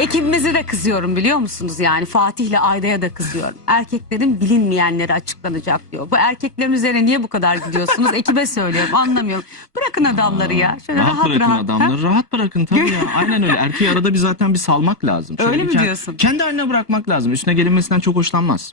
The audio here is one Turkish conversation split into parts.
Ekibimize de kızıyorum biliyor musunuz yani Fatih'le Ayda'ya da kızıyorum. Erkeklerin bilinmeyenleri açıklanacak diyor. Bu erkeklerin üzerine niye bu kadar gidiyorsunuz? Ekibe söylüyorum anlamıyorum. Bırakın adamları ya. Şöyle rahat, rahat bırakın rahat. adamları. Ha? Rahat bırakın tabii ya. Aynen öyle. Erkeği arada bir zaten bir salmak lazım. Şöyle Öyle mi kend- diyorsun? Kendi haline bırakmak lazım. Üstüne gelinmesinden çok hoşlanmaz.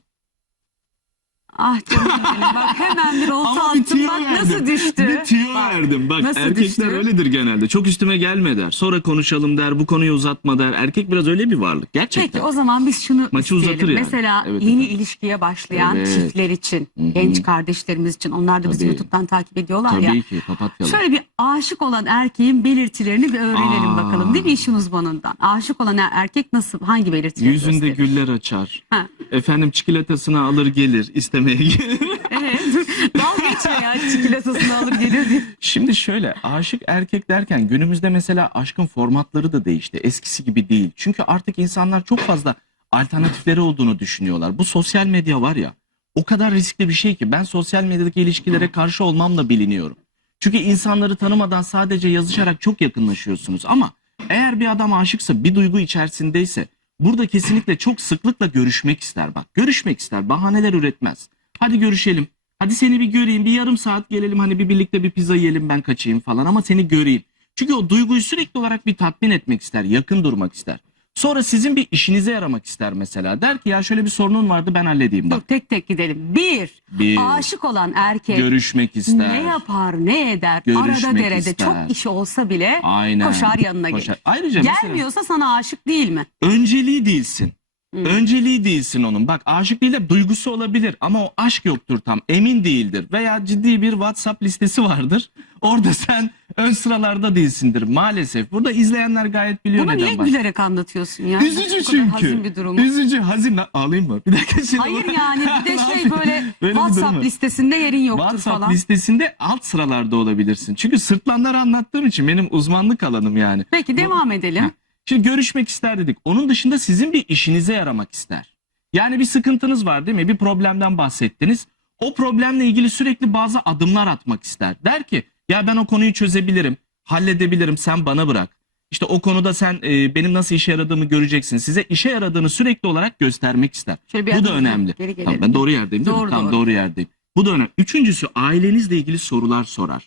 Ah canım benim bak hemen bir olta Ama attım bir tüyo bak verdim. nasıl düştü. Bir tüyo Bak, verdim. Bak nasıl erkekler düştü? öyledir genelde. Çok üstüme gelme der. Sonra konuşalım der. Bu konuyu uzatma der. Erkek biraz öyle bir varlık. Gerçekten. Peki o zaman biz şunu Maçı isteyelim. uzatır yani. Mesela Evet yeni efendim. ilişkiye başlayan Evet. çiftler için, Hı hı. genç kardeşlerimiz için onlar da bizi Tabii. YouTube'dan takip ediyorlar ya. Tabii ki papatyalar. Şöyle bir aşık olan erkeğin belirtilerini bir öğrenelim Aa. bakalım. Değil mi işin uzmanından? Aşık olan er- erkek nasıl, hangi belirtileri Yüzünde gösterir? güller açar. Ha. Efendim çikolatasını alır gelir istemeye gelir. Evet. Dalga geçme ya çikolatasını alır gelir diye. Şimdi şöyle aşık erkek derken günümüzde mesela aşkın formatları da değişti. Eskisi gibi değil. Çünkü artık insanlar çok fazla alternatifleri olduğunu düşünüyorlar. Bu sosyal medya var ya o kadar riskli bir şey ki ben sosyal medyadaki ilişkilere karşı olmamla biliniyorum. Çünkü insanları tanımadan sadece yazışarak çok yakınlaşıyorsunuz ama eğer bir adam aşıksa bir duygu içerisindeyse burada kesinlikle çok sıklıkla görüşmek ister bak. Görüşmek ister bahaneler üretmez. Hadi görüşelim. Hadi seni bir göreyim bir yarım saat gelelim hani bir birlikte bir pizza yiyelim ben kaçayım falan ama seni göreyim. Çünkü o duyguyu sürekli olarak bir tatmin etmek ister, yakın durmak ister. Sonra sizin bir işinize yaramak ister mesela. Der ki ya şöyle bir sorunun vardı ben halledeyim Dur bak. tek tek gidelim. Bir, Bir aşık olan erkek görüşmek ister. ne yapar, ne eder? Görüşmek Arada derede ister. çok işi olsa bile Aynen. koşar yanına Koşar. gelir. Ayrıca mesela Gelmiyorsa sana aşık değil mi? önceliği değilsin. Hı. Önceliği değilsin onun. Bak aşık değil de duygusu olabilir ama o aşk yoktur tam. Emin değildir. Veya ciddi bir WhatsApp listesi vardır. Orada sen ön sıralarda değilsindir maalesef. Burada izleyenler gayet biliyor Bunu neden niye baş- gülerek anlatıyorsun ya? Üzücü Bu kadar çünkü. Hazin bir durum. Üzücü, hazin. Ağlayayım mı? Bir dakika şimdi. Hayır yani bir de şey böyle Böyle bir durum WhatsApp var. listesinde yerin yoktur WhatsApp falan. listesinde alt sıralarda olabilirsin. Çünkü sırtlanları anlattığım için benim uzmanlık alanım yani. Peki devam edelim. Şimdi görüşmek ister dedik. Onun dışında sizin bir işinize yaramak ister. Yani bir sıkıntınız var değil mi? Bir problemden bahsettiniz. O problemle ilgili sürekli bazı adımlar atmak ister. Der ki ya ben o konuyu çözebilirim, halledebilirim sen bana bırak. İşte o konuda sen e, benim nasıl işe yaradığımı göreceksin. Size işe yaradığını sürekli olarak göstermek ister. Şöyle Bu da önemli. Geri gelelim. Tamam, ben doğru yerdeyim değil Doğru, mi? Tamam doğru. doğru yerdeyim. Bu da önemli. Üçüncüsü ailenizle ilgili sorular sorar.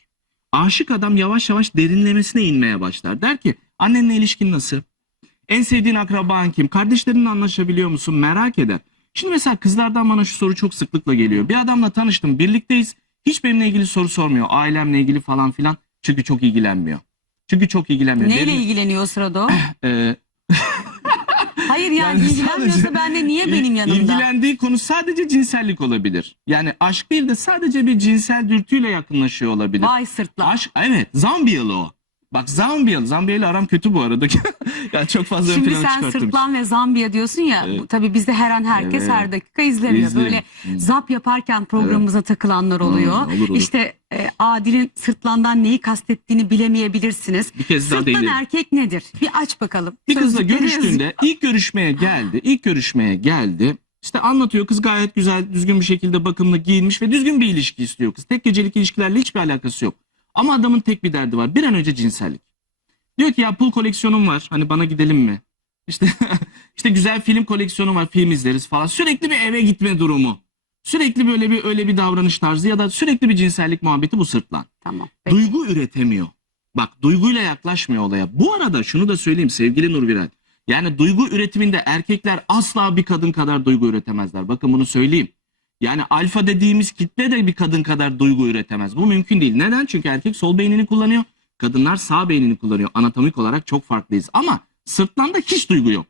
Aşık adam yavaş yavaş derinlemesine inmeye başlar. Der ki annenle ilişkin nasıl? En sevdiğin akraban kim? Kardeşlerinle anlaşabiliyor musun? Merak eder. Şimdi mesela kızlardan bana şu soru çok sıklıkla geliyor. Bir adamla tanıştım, birlikteyiz. Hiç benimle ilgili soru sormuyor. Ailemle ilgili falan filan. Çünkü çok ilgilenmiyor. Çünkü çok ilgilenmiyor. Neyle Benim- ilgileniyor o sırada o? Ee, Hayır yani, Yani ilgilenmiyorsa sadece- ben de niye benim yanımda? İlgilendiği konu sadece cinsellik olabilir. Yani aşk değil de sadece bir cinsel dürtüyle yakınlaşıyor olabilir. Vay sırtlan. Aşk evet Zambiyalı o. Bak Zambiyalı. Zambiyalı aram kötü bu arada. yani çok fazla ön Şimdi plana sen çıkarttım. Sırtlan ve Zambiya diyorsun ya. Evet. Tabii bizde her an herkes Evet. her dakika izlemiyor. İzliyor. Böyle Hı. zap yaparken programımıza takılanlar oluyor. olur, olur. İşte e, Adil'in Sırtlan'dan neyi kastettiğini bilemeyebilirsiniz. Bir kez daha Sırtlan değinelim. erkek nedir? Bir aç bakalım. Bir kızla Sözlükleri yazıyor. görüştüğünde ilk görüşmeye geldi. İlk görüşmeye geldi. İşte anlatıyor kız gayet güzel düzgün bir şekilde bakımlı giyinmiş ve düzgün bir ilişki istiyor kız. Tek gecelik ilişkilerle hiçbir alakası yok. Ama adamın tek bir derdi var. Bir an önce cinsellik. Diyor ki ya pul koleksiyonum var. Hani bana gidelim mi? İşte işte güzel film koleksiyonum var. Film izleriz falan. Sürekli bir eve gitme durumu. Sürekli böyle bir öyle bir davranış tarzı ya da sürekli bir cinsellik muhabbeti bu sırtlan. Tamam. peki. Duygu üretemiyor. Bak duyguyla yaklaşmıyor olaya. Bu arada şunu da söyleyeyim sevgili Nur Viral. Yani duygu üretiminde erkekler asla bir kadın kadar duygu üretemezler. Bakın bunu söyleyeyim. Yani alfa dediğimiz kitle de bir kadın kadar duygu üretemez. Bu mümkün değil. Neden? Çünkü erkek sol beynini kullanıyor. Kadınlar sağ beynini kullanıyor. Anatomik olarak çok farklıyız. Ama sırtlanda hiç duygu yok.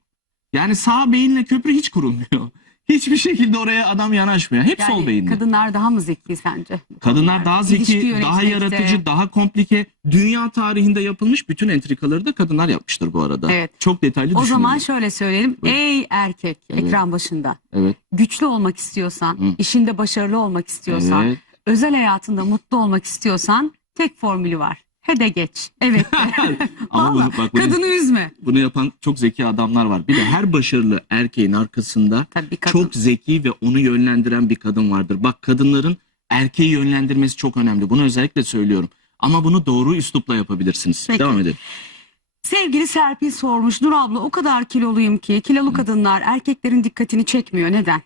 Yani sağ beyinle köprü hiç kurulmuyor. Hiçbir şekilde oraya adam yanaşmıyor. Hep sol Yani beyinle. kadınlar daha mı zeki sence? Kadınlar daha zeki, daha yaratıcı, daha komplike. Dünya tarihinde yapılmış bütün entrikaları da kadınlar yapmıştır bu arada. Evet. Çok detaylı O zaman şöyle söyleyelim. Buyurun. Ey erkek Evet. ekran başında. Evet. Güçlü olmak istiyorsan, Hı. işinde başarılı olmak istiyorsan, Evet. özel hayatında mutlu olmak istiyorsan tek formülü var. Hede geç. Evet. de. Ama Vallahi, bak bunu, kadını üzme. bunu yapan çok zeki adamlar var. Bir de her başarılı erkeğin arkasında Tabii bir kadın. çok zeki ve onu yönlendiren bir kadın vardır. Bak kadınların erkeği yönlendirmesi çok önemli. Bunu özellikle söylüyorum. Ama bunu doğru üslupla yapabilirsiniz. Peki. Devam edelim. Sevgili Serpil sormuş. Nur abla o kadar kiloluyum ki kilolu kadınlar erkeklerin dikkatini çekmiyor. Neden?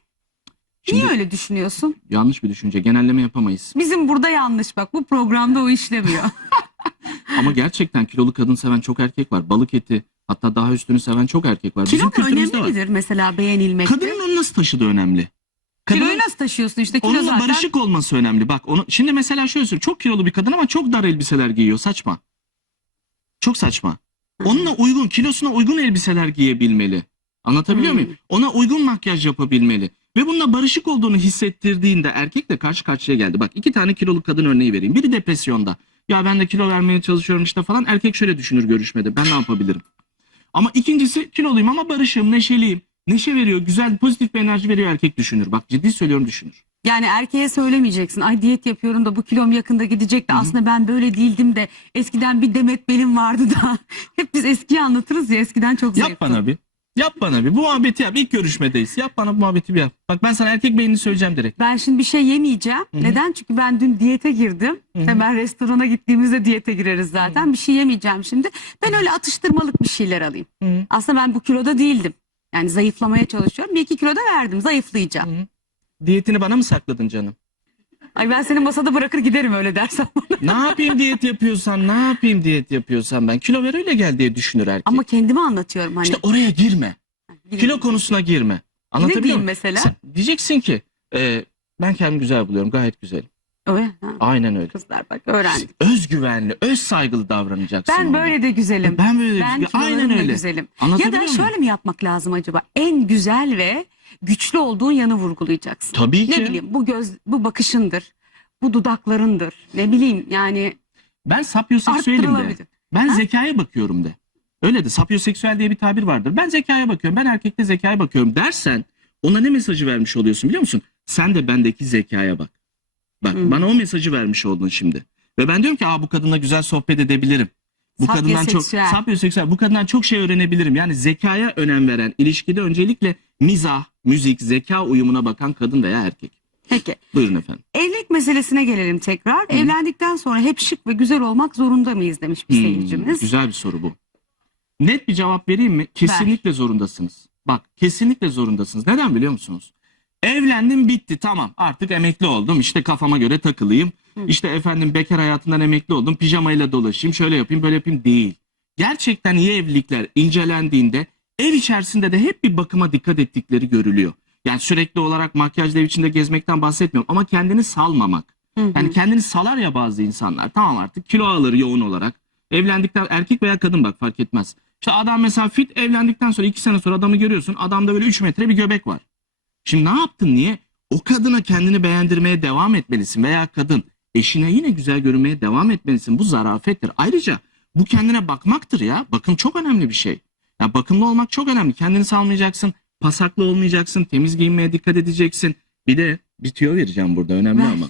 Şimdi Niye öyle düşünüyorsun? yanlış bir düşünce. Genelleme yapamayız. Bizim burada yanlış bak. Bu programda o işlemiyor. Ama gerçekten kilolu kadın seven çok erkek var. Balık eti hatta daha üstünü seven çok erkek var. Kilo Bizim kültürümüzde önemli var. midir mesela beğenilmekte? Kadının onu nasıl taşıdığı önemli. Kadının Kiloyu nasıl taşıyorsun işte kilo onunla zaten. barışık olması önemli. Bak onu şimdi mesela şöyle söyleyeyim. Çok kilolu bir kadın ama çok dar elbiseler giyiyor. Saçma. Çok saçma. Onunla uygun, kilosuna uygun elbiseler giyebilmeli. Anlatabiliyor Hmm. muyum? Ona uygun makyaj yapabilmeli. Ve bununla barışık olduğunu hissettirdiğinde erkekle karşı karşıya geldi. Bak iki tane kilolu kadın örneği vereyim. Biri depresyonda. Ya ben de kilo vermeye çalışıyorum işte falan. Erkek şöyle düşünür görüşmede. Ben ne yapabilirim? Ama ikincisi kiloluyum ama barışığım, neşeliyim. Neşe veriyor, güzel, pozitif bir enerji veriyor erkek düşünür. Bak ciddi söylüyorum düşünür. Yani erkeğe söylemeyeceksin. Ay diyet yapıyorum da bu kilom yakında gidecek de aslında ben böyle değildim de eskiden bir demet belim vardı da. Hep biz eskiyi anlatırız ya eskiden çok Yap zevkli. bana bir. Yap bana bir. Bu muhabbeti yap. İlk görüşmedeyiz. Yap bana bu muhabbeti bir yap. Bak ben sana erkek beynini söyleyeceğim direkt. Ben şimdi bir şey yemeyeceğim. Hı hı. Neden? Çünkü ben dün diyete girdim. Hı hı. Hemen restorana gittiğimizde diyete gireriz zaten. Bir şey yemeyeceğim şimdi. Ben öyle atıştırmalık bir şeyler alayım. Hı. Aslında ben bu kiloda değildim. Yani zayıflamaya çalışıyorum. Bir iki kilo da verdim. Zayıflayacağım. Diyetini bana mı sakladın canım? Ay ben seni masada bırakır giderim öyle dersen. ne yapayım diyet yapıyorsan, ne yapayım diyet yapıyorsan ben. Kilo ver öyle gel diye düşünür erkek. Ama kendime anlatıyorum hani. işte oraya girme. Gireyim. Kilo konusuna girme. Anlatabiliyor diyeyim muyum? mesela? Sen diyeceksin ki e, ben kendimi güzel buluyorum. Gayet güzelim. Öyle. Ha, Aynen öyle. Kızlar bak öğrendik. Özgüvenli, öz saygılı davranacaksın. Ben ona. böyle de güzelim. Ben böyle Ben güzel- Aynen öyle. güzelim. Ya da şöyle mi yapmak lazım acaba? En güzel ve güçlü olduğun yanı vurgulayacaksın. Tabii ki. Ne bileyim bu göz bu bakışındır. Bu dudaklarındır. Ne bileyim yani Ben sapyoseksüelim de. Ben Ha? zekaya bakıyorum de. Öyle de sapyoseksüel diye bir tabir vardır. Ben zekaya bakıyorum. Ben erkekte zekaya bakıyorum dersen ona ne mesajı vermiş oluyorsun biliyor musun? Sen de bendeki zekaya bak. Bak Hmm. bana o mesajı vermiş oldun şimdi. Ve ben diyorum ki Aa, bu kadınla güzel sohbet edebilirim. Bu kadından çok Sapyoseksüel. sapyoseksüel. Bu kadından çok şey öğrenebilirim. Yani zekaya önem veren, ilişkide öncelikle mizah, müzik, zeka uyumuna bakan kadın veya erkek. Peki. Buyurun efendim. Evlilik meselesine gelelim tekrar. Evlendikten sonra hep şık ve güzel olmak zorunda mıyız demiş bir Hmm, seyircimiz. Güzel bir soru bu. Net bir cevap vereyim mi? Kesinlikle zorundasınız. Bak kesinlikle zorundasınız. Neden biliyor musunuz? Evlendim bitti tamam artık emekli oldum işte kafama göre takılayım. Hı. İşte efendim bekar hayatından emekli oldum pijamayla dolaşayım şöyle yapayım böyle yapayım değil. Gerçekten iyi evlilikler incelendiğinde ev içerisinde de hep bir bakıma dikkat ettikleri görülüyor. Yani sürekli olarak makyajla ev içinde gezmekten bahsetmiyorum ama kendini salmamak. Hı hı. Yani kendini salar ya bazı insanlar. Tamam artık kilo alır yoğun olarak. Evlendikten erkek veya kadın bak fark etmez. İşte adam mesela fit evlendikten sonra iki sene sonra adamı görüyorsun. Adamda böyle 3 metre bir göbek var. Şimdi ne yaptın niye? O kadına kendini beğendirmeye devam etmelisin veya kadın eşine yine güzel görünmeye devam etmelisin. Bu zarafettir. Ayrıca bu kendine bakmaktır ya. Bakım çok önemli bir şey. Ya bakımlı olmak çok önemli. Kendini salmayacaksın. Pasaklı olmayacaksın. Temiz giyinmeye dikkat edeceksin. Bir de bir tüyo vereceğim burada önemli Ver. ama.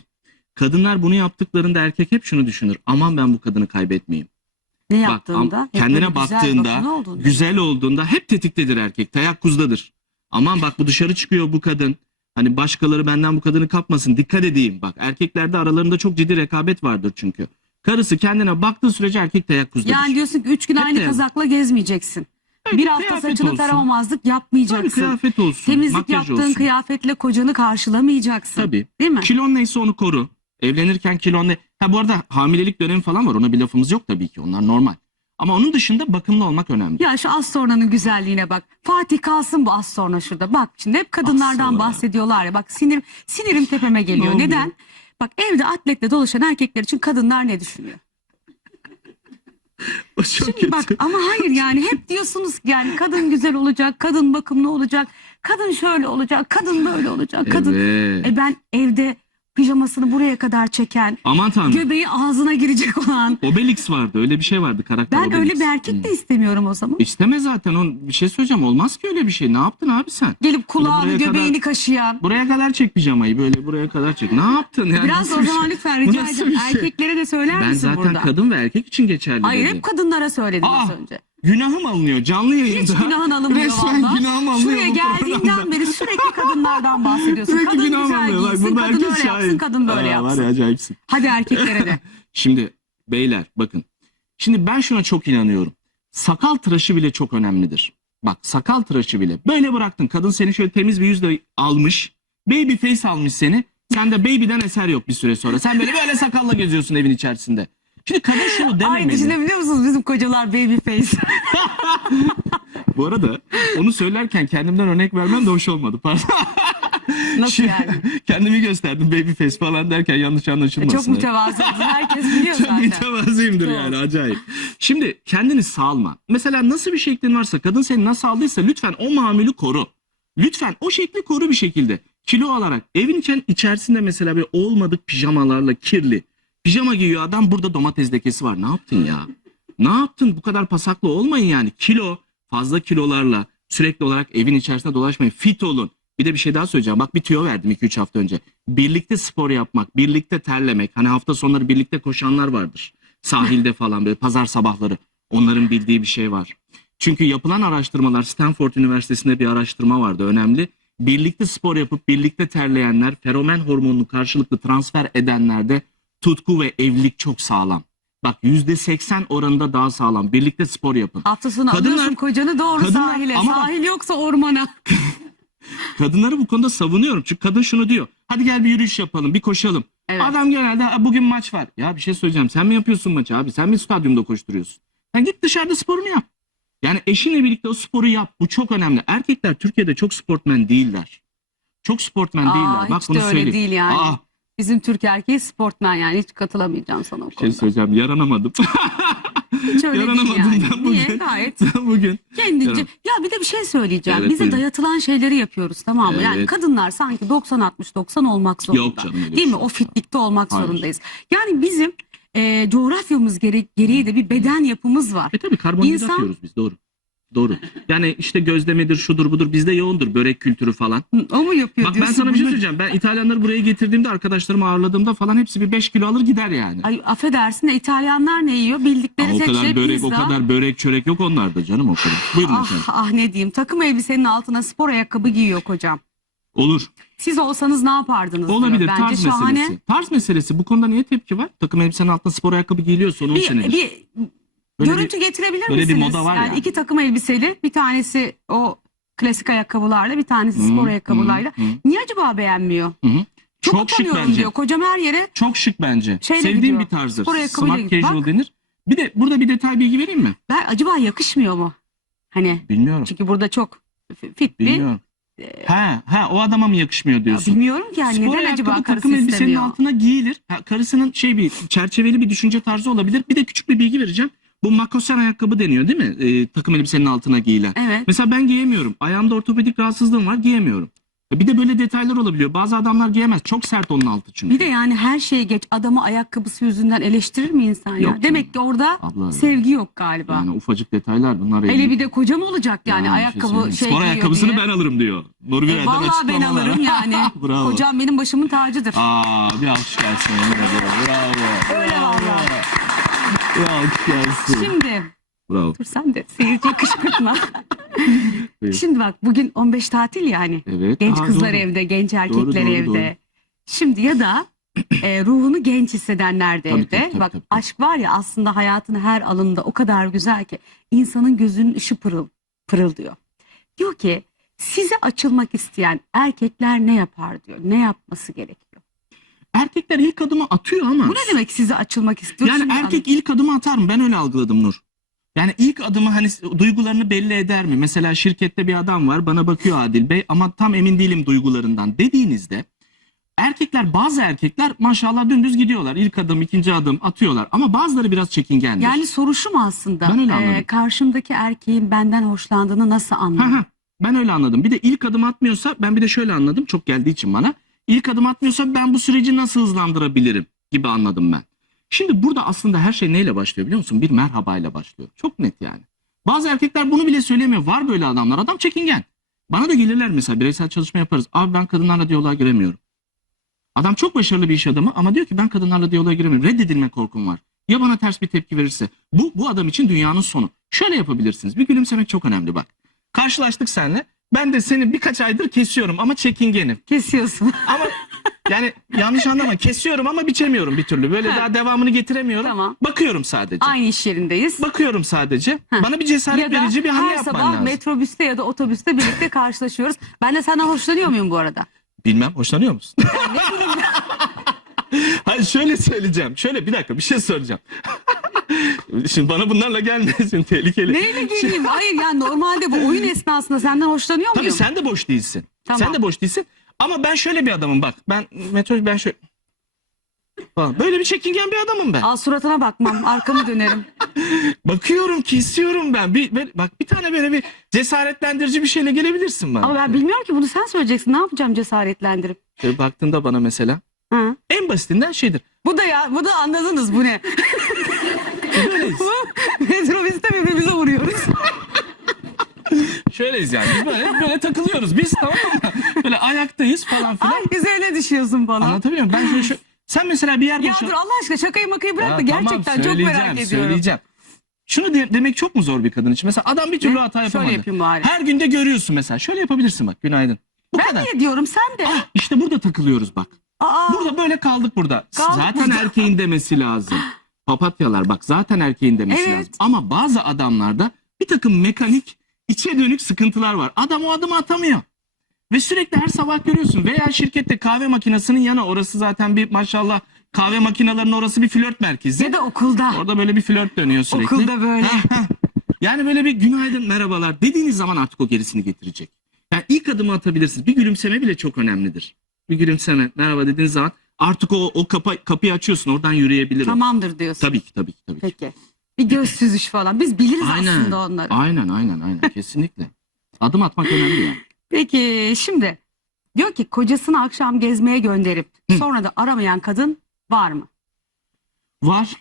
Kadınlar bunu yaptıklarında erkek hep şunu düşünür. Aman ben bu kadını kaybetmeyeyim. ne Bak, yaptığında? kendine güzel, baktığında. Güzel olduğunda hep tetiktedir erkek. Teyakkuzdadır. Aman bak bu dışarı çıkıyor bu kadın. Hani başkaları benden bu kadını kapmasın. Dikkat edeyim. Bak erkeklerde aralarında çok ciddi rekabet vardır çünkü. Karısı kendine baktığı sürece erkek teyakkuzdadır. Yani diyorsun ki üç gün Hep aynı de- kazakla gezmeyeceksin. Evet, Bir hafta kıyafet saçını olsun. taramamazlık Tabii yapmayacaksın. kıyafet olsun. Temizlik makyaj yaptığın olsun. kıyafetle kocanı karşılamayacaksın. Tabii. Değil mi? Kilon neyse onu koru. Evlenirken kilon ne? Ha bu arada hamilelik dönemi falan var. Ona bir lafımız yok tabii ki. Onlar normal. Ama onun dışında bakımlı olmak önemli. Ya şu az sonranın güzelliğine bak. Fatih kalsın bu az sonra şurada. Bak şimdi hep kadınlardan sonra. bahsediyorlar ya. Bak sinir sinirim tepeme geliyor. oluyor? Neden? Bak evde atletle dolaşan erkekler için kadınlar ne düşünüyor? O çok Şimdi bak kötü. ama hayır yani hep diyorsunuz ki yani kadın güzel olacak, kadın bakımlı olacak, kadın şöyle olacak, kadın böyle olacak, kadın. Evet. E ben evde pijamasını buraya kadar çeken, Aman tanrım. göbeği ağzına girecek olan. Obelix vardı. Öyle bir şey vardı karakter Ben Obelix. öyle bir erkek Hmm. de istemiyorum o zaman. İsteme zaten. On, bir şey söyleyeceğim. Olmaz ki öyle bir şey. Ne yaptın abi sen? Gelip kulağını, buraya kadar- göbeğini kaşıyan. Buraya kadar çek pijamayı. Böyle buraya kadar çek. Ne yaptın? Yani Biraz nasıl o bir zaman şey? lütfen Bu rica nasıl edeceğim. bir şey? Erkeklere de söyler Ben misin zaten burada? kadın ve erkek için geçerli Hayır dedim. hep kadınlara söyledim az Aa, önce. Günahım alınıyor canlı yayında. Hiç günahın alınmıyor Resmen valla. günahım alınıyor Şuraya geldiğinden beri sürekli kadınlardan bahsediyorsun. Sürekli kadın günahım güzel alınıyor. Giysin, kadın öyle yapsın, şahit. kadın böyle Aa, Var yapsın. ya acayipsin. Hadi erkeklere de. Şimdi beyler bakın. Şimdi ben şuna çok inanıyorum. sakal tıraşı bile çok önemlidir. Bak sakal tıraşı bile. Böyle bıraktın. Kadın seni şöyle temiz bir yüzle almış. Baby face almış seni. Sen de baby'den eser yok bir süre sonra. Sen böyle böyle sakalla geziyorsun evin içerisinde. Şimdi kadın şunu Ay dememeli. düşünebiliyor musunuz bizim kocalar baby face? Bu arada onu söylerken kendimden örnek vermem de hoş olmadı. Pardon. Nasıl Şimdi yani? Kendimi gösterdim baby face falan derken yanlış anlaşılmasın. Çok mütevazı. Herkes biliyor Çok zaten. mütevazıyımdır Çok. yani acayip. Şimdi kendini salma. Mesela nasıl bir şeklin varsa kadın seni nasıl aldıysa lütfen o mamülü koru. Lütfen o şekli koru bir şekilde. Kilo alarak evin içerisinde mesela bir olmadık pijamalarla kirli. Pijama giyiyor adam burada domates lekesi var. Ne yaptın ya? Ne yaptın? Bu kadar pasaklı olmayın yani. Kilo fazla kilolarla sürekli olarak evin içerisinde dolaşmayın. Fit olun. Bir de bir şey daha söyleyeceğim. Bak bir tüyo verdim 2-3 hafta önce. Birlikte spor yapmak, birlikte terlemek. Hani hafta sonları birlikte koşanlar vardır. Sahilde falan böyle pazar sabahları. Onların bildiği bir şey var. Çünkü yapılan araştırmalar Stanford Üniversitesi'nde bir araştırma vardı önemli. Birlikte spor yapıp birlikte terleyenler, feromen hormonunu karşılıklı transfer edenlerde tutku ve evlilik çok sağlam. Bak %80 oranında daha sağlam. Birlikte spor yapın. Hafta sonu Kadınlar- alıyorsun kocanı doğru kadınlar- sahile. ama bak- Sahil yoksa ormana. Kadınları bu konuda savunuyorum. Çünkü kadın şunu diyor. Hadi gel bir yürüyüş yapalım, bir koşalım. Evet. Adam genelde "Ha, bugün maç var. Ya bir şey söyleyeceğim. Sen mi yapıyorsun maçı abi? Sen mi stadyumda koşturuyorsun? Sen git dışarıda sporunu yap. Yani eşinle birlikte o sporu yap. Bu çok önemli. Erkekler Türkiye'de çok sportmen değiller. Çok sportmen Aa, değiller. Bak hiç bunu de öyle söyleyeyim. değil yani. Aa, Bizim Türk erkeği sportmen yani hiç katılamayacağım sana o şey konuda. söyleyeceğim. Yaranamadım. Hiç öyle değil yaranamadım yani. ben bugün. Niye? Gayet bugün. kendince. Yaran- Ya bir de bir şey söyleyeceğim. Evet, Bize buyurun. dayatılan şeyleri yapıyoruz tamam mı? Yani Evet. kadınlar sanki 90-60-90 olmak zorunda. Yok canım öyle bir Değil mi? şey O yok. fitlikte olmak Hayır. zorundayız. Yani bizim e, coğrafyamız gere- gereği de bir beden yapımız var. E tabii karbonhidrat İnsan- yiyoruz biz doğru. Doğru. Yani işte gözlemedir, şudur budur bizde yoğundur börek kültürü falan. Hı, O mu yapıyor Bak ben diyorsun sana bir şey söyleyeceğim. Ben İtalyanları buraya getirdiğimde arkadaşlarımı ağırladığımda falan hepsi bir 5 kilo alır gider yani. Ay affedersin de İtalyanlar ne yiyor? Bildikleri Aa, o tek kadar şey börek, pizza. o kadar börek, çörek yok onlarda canım o kadar. Buyurun Ah efendim. ah ne diyeyim takım elbisenin altına spor ayakkabı giyiyor kocam. Olur. Siz olsanız ne yapardınız? diyor. Olabilir. Bence tarz şahane. meselesi. Tarz meselesi. Bu konuda niye tepki var? Takım elbisenin altında spor ayakkabı giyiliyorsa onun Bir, senedir. bir Böyle görüntü getirebilir böyle bir misiniz? moda var yani ya. iki takım elbiseli bir tanesi o klasik ayakkabılarla bir tanesi spor hı, ayakkabılarla. hı. Niye acaba beğenmiyor? Hı hı. Çok, Çok şık utanıyorum bence. diyor. Kocam her yere Çok şık bence. Şeyle Sevdiğim gidiyor. bir tarzdır. Spor ayakkabıyla Smart gidiyor. casual Bak. denir. Bir de burada bir detay bilgi vereyim mi? ben acaba yakışmıyor mu? Hani Bilmiyorum. çünkü burada çok fit bir Bilmiyorum. Ha, ha o adama mı yakışmıyor Ya diyorsun? bilmiyorum ki yani Spor neden ayakkabı acaba takım karısı elbisenin istemiyor? altına giyilir. Ha, karısının şey bir çerçeveli bir düşünce tarzı olabilir. Bir de küçük bir bilgi vereceğim. Bu makosen ayakkabı deniyor değil mi? Ee, takım elbisenin altına giyilen. Evet. Mesela ben giyemiyorum. Ayağımda ortopedik rahatsızlığım var giyemiyorum. E, Bir de böyle detaylar olabiliyor. Bazı adamlar giyemez. Çok sert onun altı çünkü. Bir de yani her şeyi geç adamı ayakkabısı yüzünden eleştirir mi insan ya? Yok. Demek ki orada Abla, sevgi yok galiba. yani ufacık detaylar bunlar. Hele bir de kocam olacak yani, Yani bir şey ayakkabı söyleyeyim. şey, Spor giyiyor ayakkabısını diye. ben alırım diyor. Nuri E, Vallahi ben alırım yani. Bravo. Kocam benim başımın tacıdır. Aa bir alkış gelsin. ediyorum. Bravo. Öyle Şimdi Bravo. dur sen de seyirciyi kışkırtma. Şimdi bak bugün 15 tatil yani. Evet. Genç Aa, kızlar doğru. evde, genç erkekler doğru, evde. doğru. Şimdi ya da e, ruhunu genç hissedenler de Tabii, evde. tabii, tabii, Bak tabii. aşk var ya aslında hayatın her alında o kadar güzel ki insanın gözünün ışığı pırıl, pırıldıyor. Diyor ki size açılmak isteyen erkekler ne yapar diyor. Ne yapması gerekiyor? Erkekler ilk adımı atıyor ama. Bu ne demek size açılmak istiyor? Yani erkek ilk adımı atar mı? Ben öyle algıladım Nur. Yani ilk adımı hani duygularını belli eder mi? Mesela şirkette bir adam var bana bakıyor Adil Bey ama tam emin değilim duygularından dediğinizde erkekler bazı erkekler maşallah dümdüz gidiyorlar. İlk adım ikinci adım atıyorlar ama bazıları biraz çekingendir. Yani soru şu mu aslında? Ben öyle Ee, anladım. karşımdaki erkeğin benden hoşlandığını nasıl anlarım? ben öyle anladım. Bir de ilk adım atmıyorsa ben bir de şöyle anladım çok geldiği için bana. İlk adım atmıyorsa ben bu süreci nasıl hızlandırabilirim gibi anladım ben. Şimdi burada aslında her şey neyle başlıyor biliyor musun? Bir merhabayla başlıyor. Çok net yani. Bazı erkekler bunu bile söylemiyor. Var böyle adamlar. Adam çekingen. Bana da gelirler mesela bireysel çalışma yaparız. Abi ben kadınlarla diyaloğa giremiyorum. Adam çok başarılı bir iş adamı ama diyor ki ben kadınlarla diyaloğa giremiyorum. Reddedilme korkum var. Ya bana ters bir tepki verirse? Bu, bu adam için dünyanın sonu. Şöyle yapabilirsiniz. Bir gülümsemek çok önemli bak. Karşılaştık seninle. Ben de seni birkaç aydır kesiyorum ama çekingenim. Kesiyorsun. Ama Yani yanlış anlama kesiyorum ama biçemiyorum bir türlü. Böyle Ha. daha devamını getiremiyorum. Tamam. Bakıyorum sadece. Aynı iş yerindeyiz. Bakıyorum sadece. Bana bir cesaret verici bir hamle her yapman sabah lazım. metrobüste ya da otobüste birlikte karşılaşıyoruz. Ben de senden hoşlanıyor muyum bu arada? Bilmem hoşlanıyor musun? Hayır şöyle söyleyeceğim. Şöyle bir dakika bir şey soracağım. Şimdi bana bunlarla gelmesin tehlikeli. Neyle geleyim? Hayır yani normalde bu oyun esnasında senden hoşlanıyor Tabii muyum? sen de boş değilsin. Tamam. Sen de boş değilsin. Ama ben şöyle bir adamım bak. Ben metro ben şöyle falan. Böyle bir çekingen bir adamım ben. Al suratına bakmam arkamı dönerim. Bakıyorum kesiyorum ben. Bir, bir- bak bir tane böyle bir cesaretlendirici bir şeyle gelebilirsin bana. Ama ben bilmiyorum ki bunu sen söyleyeceksin. Ne yapacağım cesaretlendirip? Şöyle baktığında bana mesela Ha. en basitinden şeydir. Bu da ya bu da anladınız bu ne? Böyleyiz. Metrobüste birbirimize vuruyoruz. Şöyleyiz yani. Biz böyle, böyle takılıyoruz. Biz tamam mı? Böyle ayaktayız falan filan. Ay üzerine düşüyorsun bana. Anlatabiliyor muyum? Ben şöyle, şöyle- sen mesela bir yer Ya boşal- dur Allah aşkına şakayı makayı bırak Ya da gerçekten tamam, çok merak ediyorum. Söyleyeceğim. Şunu de- demek çok mu zor bir kadın için? Mesela adam bir türlü Ne? hata Şöyle yapamadı. yapayım bari. Her günde görüyorsun mesela. Şöyle yapabilirsin bak günaydın. Bu Ben kadar. niye diyorum sen de. İşte burada takılıyoruz bak. Aa, Burada böyle kaldık burada. Kaldık zaten burada. erkeğin demesi lazım. Papatyalar bak zaten erkeğin demesi Evet. lazım. Ama bazı adamlarda bir takım mekanik içe dönük sıkıntılar var. Adam o adımı atamıyor. Ve sürekli her sabah görüyorsun. Veya şirkette kahve makinesinin yanı orası zaten bir maşallah kahve makinelerinin orası bir flört merkezi. ya da okulda. Orada böyle bir flört dönüyor sürekli. Okulda böyle. Yani böyle bir günaydın merhabalar dediğiniz zaman artık o gerisini getirecek. Yani ilk adımı atabilirsiniz. Bir gülümseme bile çok önemlidir. Bir gülümseme merhaba dediğiniz zaman artık o, o kapa, kapıyı açıyorsun oradan yürüyebilir. o. Tamamdır diyorsun. Tabii ki tabii ki tabii ki. Peki. Bir göz süzüş falan. Biz biliriz Aynen. aslında onları. Aynen aynen aynen kesinlikle. Adım atmak önemli yani. Peki şimdi diyor ki kocasını akşam gezmeye gönderip Hı. sonra da aramayan kadın var mı? Var.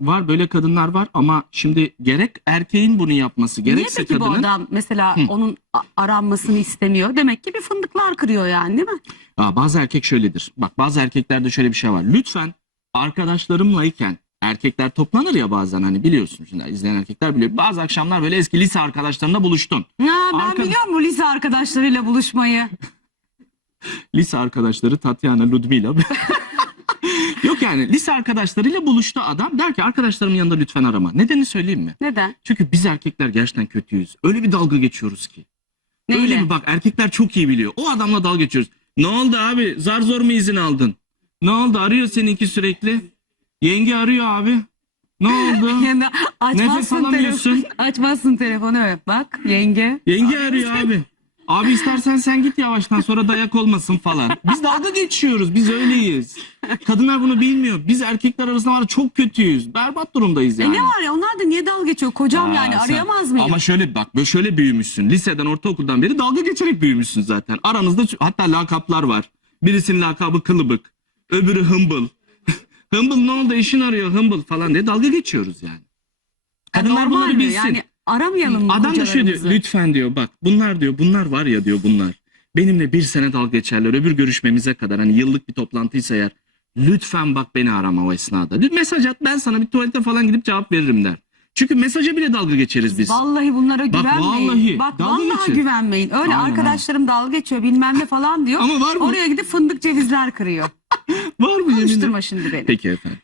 Var böyle kadınlar var ama şimdi gerek erkeğin bunu yapması Niye gerekse peki bu kadının. adam mesela Hı. onun a- aranmasını istemiyor? Demek ki bir fındıklar kırıyor yani değil mi? Aa, bazı erkek şöyledir. Bak bazı erkeklerde şöyle bir şey var. Lütfen arkadaşlarımlayken erkekler toplanır ya bazen hani biliyorsun şimdi izleyen erkekler biliyor. Bazı akşamlar böyle eski lise arkadaşlarımla buluştun. Ya ben Arka- biliyorum bu lise arkadaşlarıyla buluşmayı. Lise arkadaşları Tatyana, Ludmila. Yok yani lise arkadaşlarıyla buluştu adam. Der ki arkadaşlarımın yanında lütfen arama. Nedenini söyleyeyim mi? Neden? Çünkü biz erkekler gerçekten kötüyüz. Öyle bir dalga geçiyoruz ki. Öyle Neyle? mi bak erkekler çok iyi biliyor. O adamla dalga geçiyoruz. Ne oldu abi? Zar zor mu izin aldın? Ne oldu? Arıyor seninki sürekli. Yenge arıyor abi. Ne oldu? Yani açmazsın, Nefes telefon, alamıyorsun. açmazsın telefonu öyle. Bak yenge. Yenge arıyor abi. Abi istersen sen git yavaştan sonra dayak olmasın falan. Biz dalga geçiyoruz. Biz öyleyiz. Kadınlar bunu bilmiyor. Biz erkekler arasında var ya çok kötüyüz. Berbat durumdayız yani. E ne var ya onlar da niye dalga geçiyor? Kocam Aa, yani sen- arayamaz mıyım? Ama şöyle bak böyle şöyle büyümüşsün. Liseden ortaokuldan beri dalga geçerek büyümüşsün zaten. Aranızda ç- hatta lakaplar var. Birisinin lakabı kılıbık. Öbürü hımbıl. hımbıl ne oldu eşin arıyor hımbıl falan diye dalga geçiyoruz yani. Yani Kadınlar normal bunları mi? bilsin. Yani aramayalım mı Adam da şöyle diyor lütfen diyor bak bunlar diyor bunlar var ya diyor bunlar. Benimle bir sene dalga geçerler öbür görüşmemize kadar hani yıllık bir toplantıysa eğer lütfen bak beni arama o esnada. Bir mesaj at ben sana bir tuvalete falan gidip cevap veririm der. Çünkü mesaja bile dalga geçeriz biz. Vallahi bunlara güvenmeyin. vallahi, Bak dalga vallahi geçin. güvenmeyin. Öyle Aynen, arkadaşlarım dalga geçiyor bilmem ne falan diyor. Ama var mı? Oraya gidip fındık cevizler kırıyor. Var mı? Konuşturma şimdi beni. Peki efendim.